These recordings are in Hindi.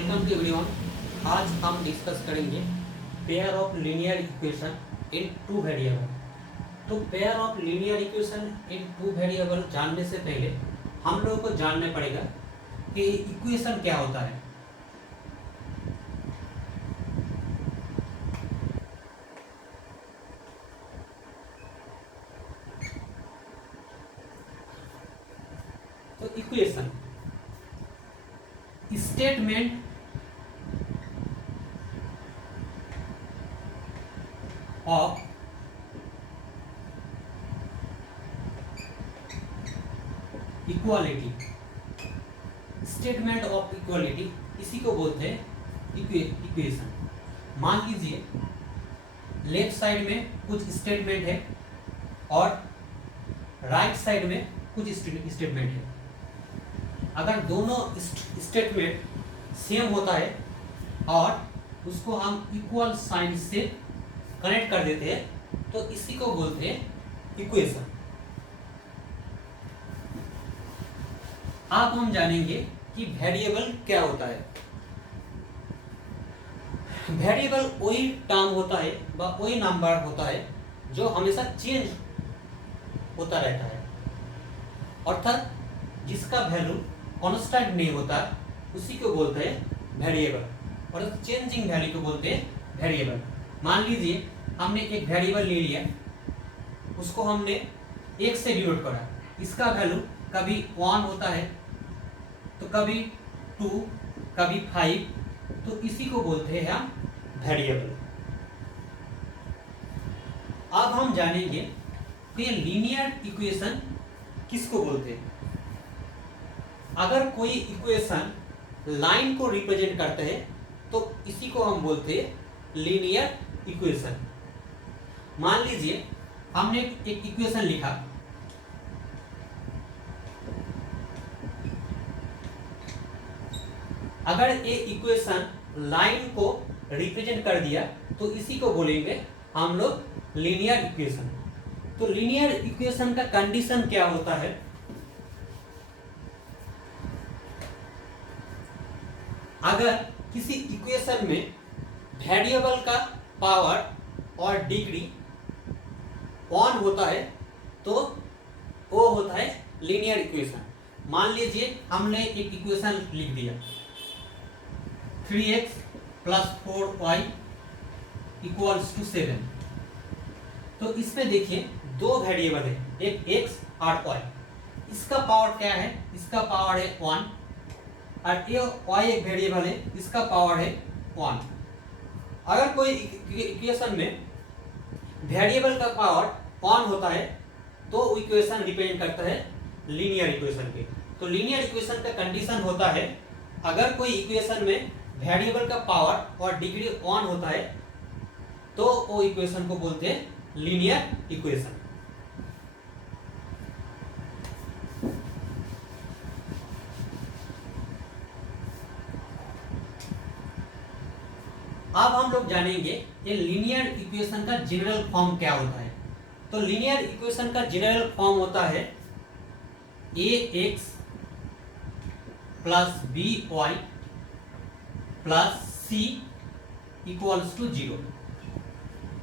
Welcome to everyone. आज हम डिस्कस करेंगे pair of linear equation in two variable. तो pair of linear equation in two variable जानने से पहले हम लोगों को जानना पड़ेगा कि इक्वेशन क्या होता है। तो equation statement of equality, statement of equality इसी को बोलते हैं इक्वेशन। मान लीजिए लेफ्ट साइड में कुछ स्टेटमेंट है और राइट साइड में कुछ स्टेटमेंट है। अगर दोनों स्टेटमेंट सेम होता है और उसको हम इक्वल साइन से कनेक्ट कर देते हैं तो इसी को बोलते हैं इक्वेशन। अब हम जानेंगे कि वेरिएबल क्या होता है। वेरिएबल वही टर्म होता है व वही नंबर होता है जो हमेशा चेंज होता रहता है, अर्थात जिसका वैल्यू कांस्टेंट नहीं होता उसी को बोलते हैं वेरिएबल, और चेंजिंग वैल्यू को बोलते हैं वेरिएबल। मान लीजिए हमने एक वेरिएबल ले लिया, उसको हमने एक से डिनोट करा, इसका वैल्यू कभी 1 होता है तो कभी 2, कभी 5, तो इसी को बोलते हैं हम वेरिएबल। अब हम जानेंगे कि लीनियर इक्वेशन किसको बोलते हैं। अगर कोई इक्वेशन लाइन को रिप्रेजेंट करते हैं तो इसी को हम बोलते हैं लीनियर इक्वेशन। मान लीजिए हमने एक इक्वेशन लिखा, अगर ये इक्वेशन लाइन को रिप्रेजेंट कर दिया तो इसी को बोलेंगे हम लोग लीनियर इक्वेशन। तो लीनियर इक्वेशन का कंडीशन क्या होता है, अगर किसी इक्वेशन में वेरिएबल का पावर और डिग्री 1 होता है तो वो होता है लीनियर इक्वेशन। मान लीजिए हमने एक इक्वेशन लिख दिया 3x + 4y = 7। तो इसमें देखिए दो वेरिएबल है, एक x और y। इसका पावर क्या है, इसका पावर है 1, और ये y एक वेरिएबल है, इसका पावर है 1। अगर कोई इक्वेशन में वेरिएबल का पावर 1 होता है तो इक्वेशन रिप्रेजेंट करता है लीनियर इक्वेशन के। तो लीनियर इक्वेशन का कंडीशन होता है, अगर कोई इक्वेशन में वेरिएबल का पावर और डिग्री 1 होता है तो वो इक्वेशन को बोलते हैं लीनियर इक्वेशन। अब हम लोग जानेंगे ये लीनियर इक्वेशन का जनरल फॉर्म क्या होता है। तो लीनियर इक्वेशन का जनरल फॉर्म होता है ax + by + c = 0।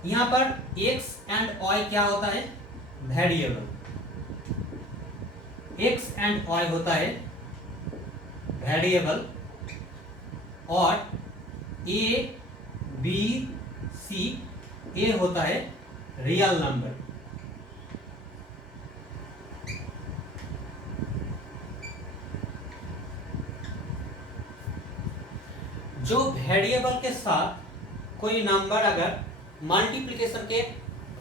यहाँ पर x एंड y क्या होता है, वेरिएबल। x एंड y होता है वेरिएबल और a b c a होता है रियल नंबर। जो वेरिएबल के साथ कोई नंबर अगर मल्टीप्लिकेशन के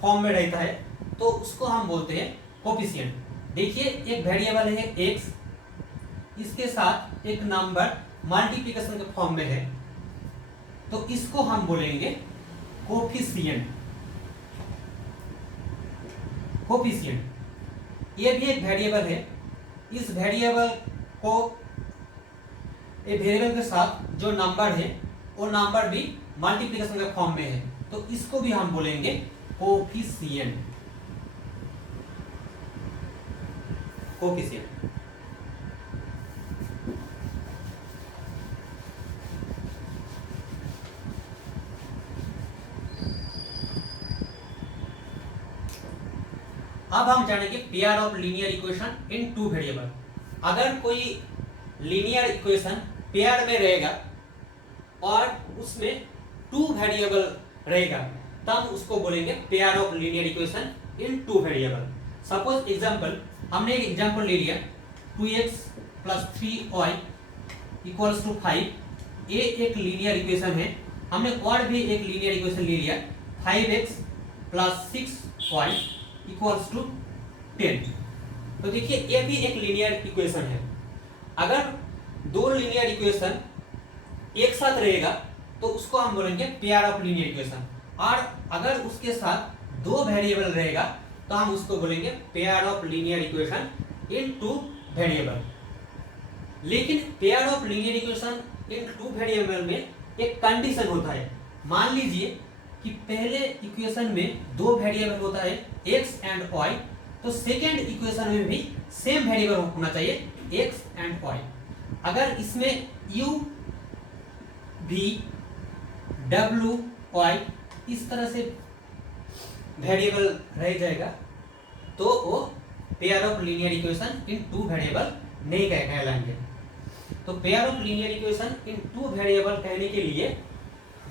फॉर्म में रहता है तो उसको हम बोलते हैं कोफिशिएंट। देखिए एक वेरिएबल है x, इसके साथ एक नंबर मल्टीप्लिकेशन के फॉर्म में है तो इसको हम बोलेंगे कोफिशिएंट। कोफिशिएंट ये भी एक वेरिएबल है, इस वेरिएबल को वेरिएबल के साथ जो नंबर है वो नंबर भी मल्टीप्लिकेशन के फॉर्म में है तो इसको भी हम बोलेंगे कोफिशिएंट। अब हम जानेंगे pair of linear equation in two variable. अगर कोई लीनियर इक्वेशन पेयर में रहेगा और उसमें टू वेरिएबल रहेगा तब उसको बोलेंगे pair of linear equation in two variable. Suppose example, हमने एक एग्जांपल ले लिया 2x + 3y = 5। ये एक लीनियर इक्वेशन है। हमने और भी एक लीनियर इक्वेशन ले लिया 5x + 6y = 10। तो देखिए ये भी एक लीनियर इक्वेशन है। अगर दो लीनियर इक्वेशन एक साथ रहेगा तो उसको हम बोलेंगे पेयर ऑफ लीनियर इक्वेशन, और अगर उसके साथ दो वेरिएबल रहेगा तो हम उसको बोलेंगे pair of linear equation in two variable. लेकिन pair of linear equation in two variable में एक कंडीशन होता है। मान लीजिए कि पहले इक्वेशन में दो वेरिएबल होता है x एंड y, तो सेकेंड इक्वेशन में भी सेम वेरिएबल होना चाहिए x एंड y। अगर इसमें u v w y इस तरह से वेरिएबल रह जाएगा तो वो pair of linear equation in two variable नहीं कहलाएंगे। तो pair of linear equation in two variable कहने के लिए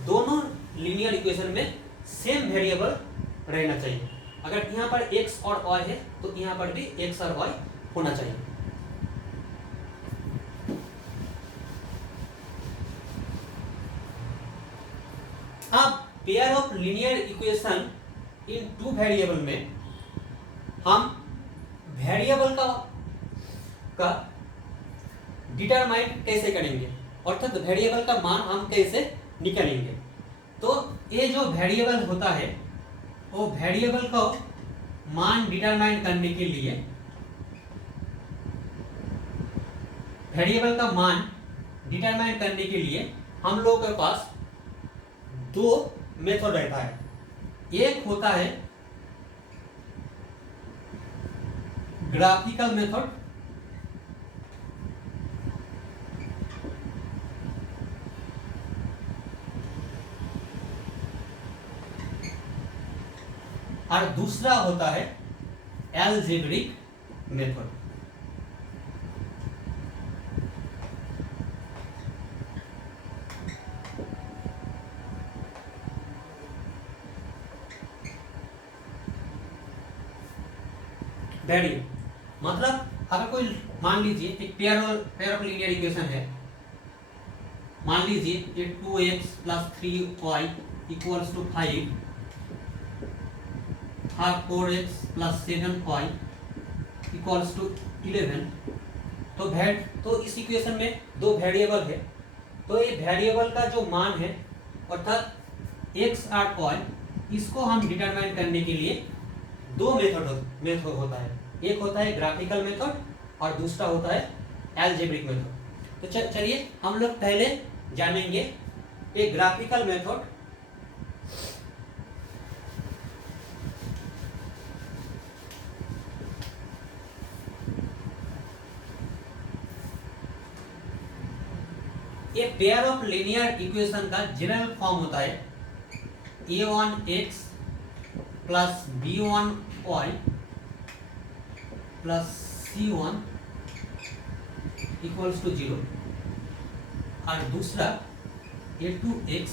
दोनों लीनियर इक्वेशन में सेम वेरिएबल रहना चाहिए। अगर यहाँ पर x और y है तो यहाँ पर भी x और y होना चाहिए। अब pair of linear equation in two variable में हम वेरिएबल का डिटरमाइन कैसे करेंगे, अर्थात वेरिएबल का मान हम कैसे निकालेंगे। तो ये जो वेरिएबल होता है वो वेरिएबल का मान डिटरमाइन करने के लिए हम लोगों के पास दो मेथड रहता है। एक होता है ग्राफिकल मेथड और दूसरा होता है अलजेब्रिक मेथड। वेरिएबल मतलब अगर कोई मान लीजिए एक पेयर ऑफ लीनियर इक्वेशन है, मान लीजिए ये 2x + 3y = 5 और 4x + 7y = 11। तो इस इक्वेशन में दो वेरिएबल है। तो ये वेरिएबल का जो मान है अर्थात x और y, इसको हम डिटरमाइन करने के लिए दो मेथड होता है। एक होता है ग्राफिकल मेथड और दूसरा होता है अलजेब्रिक मेथड। तो चलिए हम लोग पहले जानेंगे एक ग्राफिकल मेथड। ये पेयर ऑफ लीनियर इक्वेशन का जनरल फॉर्म होता है a1x + b1y + c1 = 0 और दूसरा a2x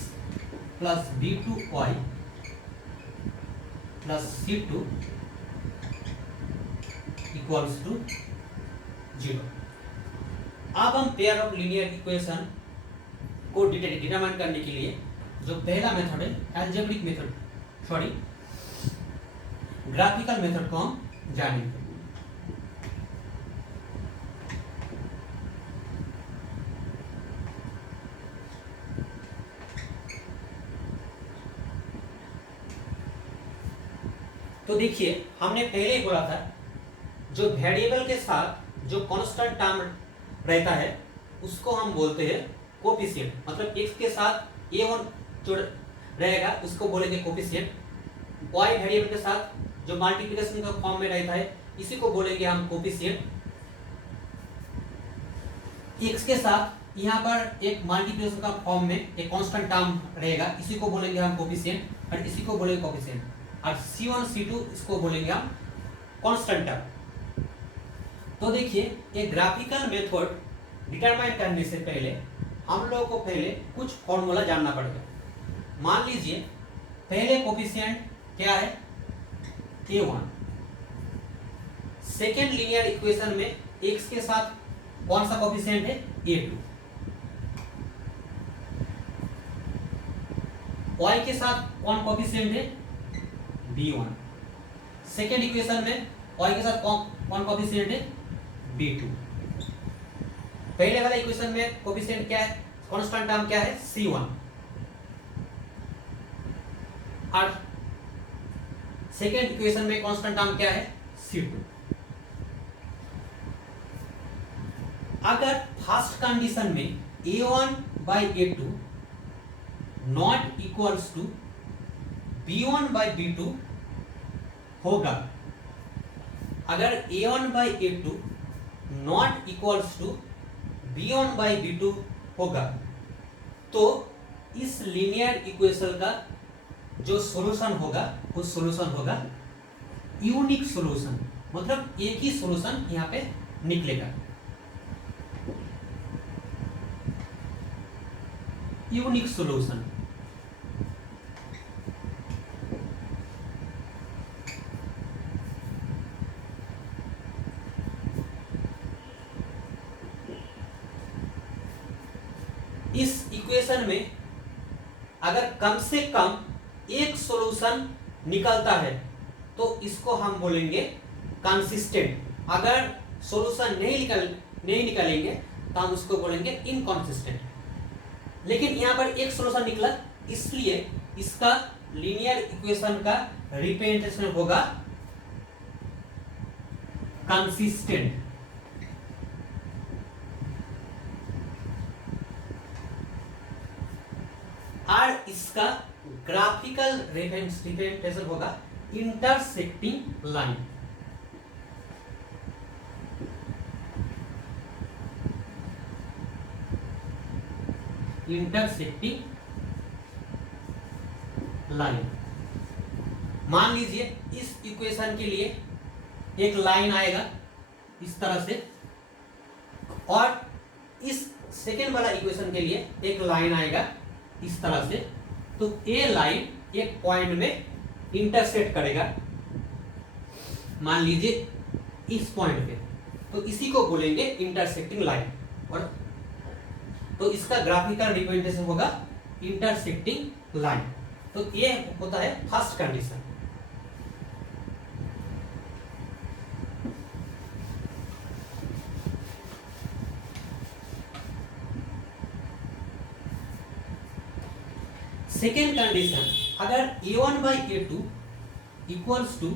+ b2y + c2 = 0। अब हम पेयर ऑफ लीनियर इक्वेशन को डिटरमाइन करने के लिए जो पहला मेथड है अलजेब्रिक मेथड, ग्राफिकल मेथड को हम जानेंगे। तो देखिए हमने पहले ही बोला था जो वेरिएबल के साथ जो कांस्टेंट टर्म रहता है उसको हम बोलते हैं कोफिशिएंट। मतलब x के साथ a1 जो रहेगा उसको बोलेंगे कोफिशिएंट। y वेरिएबल के साथ जो मल्टीप्लिकेशन का फॉर्म में रहता है इसी को बोलेंगे हम कोफिशिएंट। x के साथ यहाँ पर एक मल्टीप्लिकेशन का फॉर्म में एक कांस्टेंट टर्म रहेगा, इसी को बोलेंगे हम कोफिशिएंट और इसी को बोलेंगे कोफिशिएंट। और c1 c2 इसको बोलेंगे हम कांस्टेंट टर्म। तो देखिए एक ग्राफिकल मेथड डिटरमाइन करने से पहले हम लोगों को पहले कुछ फॉर्मूला जानना पड़ेगा। मान लीजिए पहले कोफिशिएंट क्या है, a1। सेकेंड लीनियर इक्वेशन में x के साथ कौन सा कोफिशिएंट है, a2। y के साथ कौन कोफिशिएंट है, b1। सेकेंड इक्वेशन में y के साथ कौन कोफिशिएंट है, b2। पहले वाला इक्वेशन में कोफिशिएंट क्या है, कांस्टेंट टर्म क्या है, c1। और सेकेंड इक्वेशन में कांस्टेंट टर्म क्या है, c2। अगर फर्स्ट कंडीशन में a1 by a2 not equals to b1 by b2 होगा, अगर a1 by a2 not equals to b1 by b2 होगा, तो इस लीनियर इक्वेशन का जो सॉल्यूशन होगा वो सॉल्यूशन होगा यूनिक सॉल्यूशन, मतलब एक ही सॉल्यूशन यहाँ पे निकलेगा, यूनिक सॉल्यूशन। इस इक्वेशन में अगर कम से कम एक सॉल्यूशन निकलता है तो इसको हम बोलेंगे कंसिस्टेंट। अगर सॉल्यूशन नहीं निकलेंगे तो हम उसको बोलेंगे इनकंसिस्टेंट। लेकिन यहाँ पर एक सॉल्यूशन निकला, इसलिए इसका लीनियर इक्वेशन का रिप्रेजेंटेशन होगा कंसिस्टेंट। और इसका ग्राफिकल रिप्रेजेंटेशन होगा इंटरसेक्टिंग लाइन। Intersecting line. मान लीजिए इस इक्वेशन के लिए एक लाइन आएगा इस तरह से, और इस सेकेंड वाला इक्वेशन के लिए एक लाइन आएगा इस तरह से। तो ए लाइन एक पॉइंट में इंटरसेक्ट करेगा, मान लीजिए इस पॉइंट पे, तो इसी को बोलेंगे इंटरसेक्टिंग लाइन। और तो इसका ग्राफिकल रिप्रेजेंटेशन होगा इंटरसेक्टिंग लाइन। तो ये होता है फर्स्ट कंडीशन। सेकेंड कंडीशन, अगर a1 by a2 equals to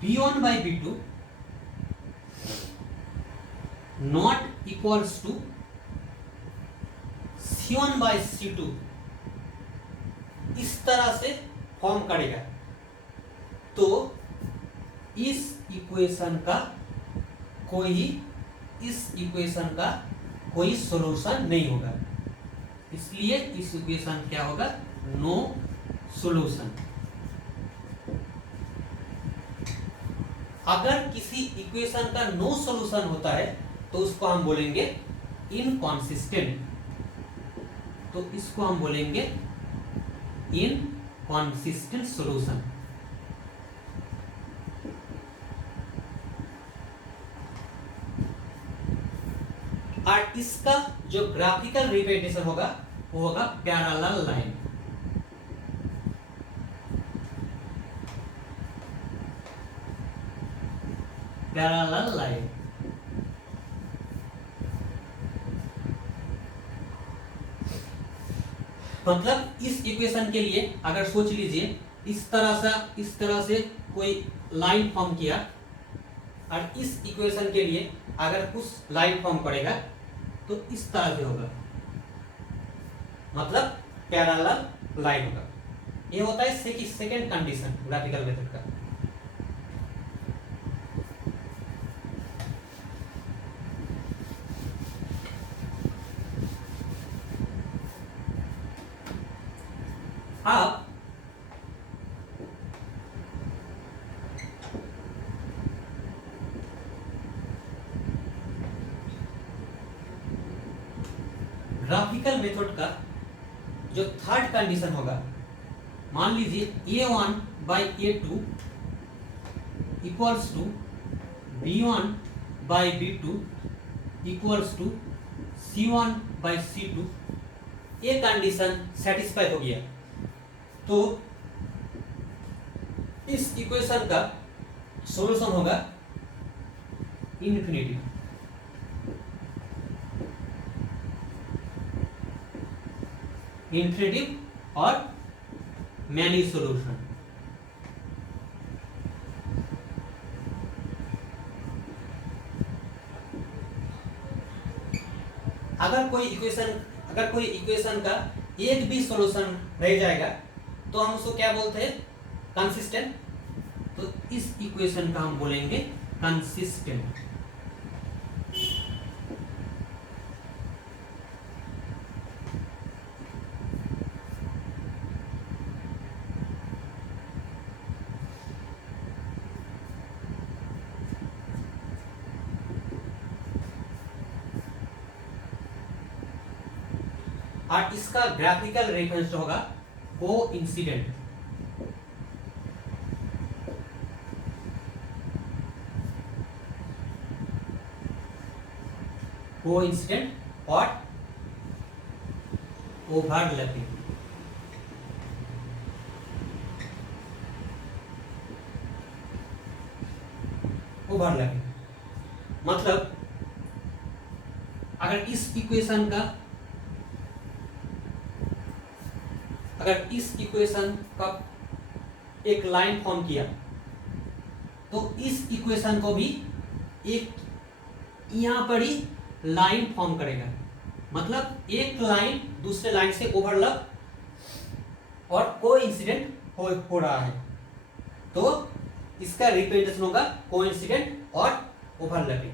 b1 by b2 not equals to c1 by c2, इस तरह से फॉर्म करेगा, तो इस इक्वेशन का कोई सॉल्यूशन नहीं होगा। इसलिए इस इक्वेशन क्या होगा, नो सॉल्यूशन। अगर किसी इक्वेशन का नो सॉल्यूशन होता है तो उसको हम बोलेंगे इनकॉन्सिस्टेंट। तो इसको हम बोलेंगे इनकॉन्सिस्टेंट सॉल्यूशन। और इसका जो ग्राफिकल रिप्रेजेंटेशन होगा वो होगा पैरेलल लाइन। पैरेलल लाइन मतलब इस इक्वेशन के लिए अगर सोच लीजिए इस तरह से कोई लाइन फॉर्म किया, और इस इक्वेशन के लिए अगर उस लाइन फॉर्म करेगा तो इस तरह से होगा, मतलब पैरेलल लाइन होगा। ये होता है सेकेंड कंडीशन ग्राफिकल मेथड का। अब ग्राफिकल मेथड का जो थर्ड कंडीशन होगा, मान लीजिए A1 by A2 equals to B1 by B2 equals to C1 by C2, ये कंडीशन सेटिस्फाई हो गया तो इस इक्वेशन का सॉल्यूशन होगा इन्फिनिटी। इन्फिनिटिव और मैनी सॉल्यूशन। अगर कोई इक्वेशन का एक भी सॉल्यूशन रह जाएगा तो हम उसको क्या बोलते हैं, कंसिस्टेंट। तो इस इक्वेशन का हम बोलेंगे कंसिस्टेंट। और इसका ग्राफिकल रेफरेंस होगा कोइंसिडेंट। कोइंसिडेंट और ओवरलैपिंग। ओवरलैपिंग मतलब अगर इस इक्वेशन का एक लाइन फॉर्म किया तो इस इक्वेशन को भी एक यहां पर ही लाइन फॉर्म करेगा। मतलब एक लाइन दूसरे लाइन से ओवरलैप और कोइंसिडेंट हो रहा है तो इसका रिप्रेजेंटेशन होगा कोइंसिडेंट और ओवरलैपिंग।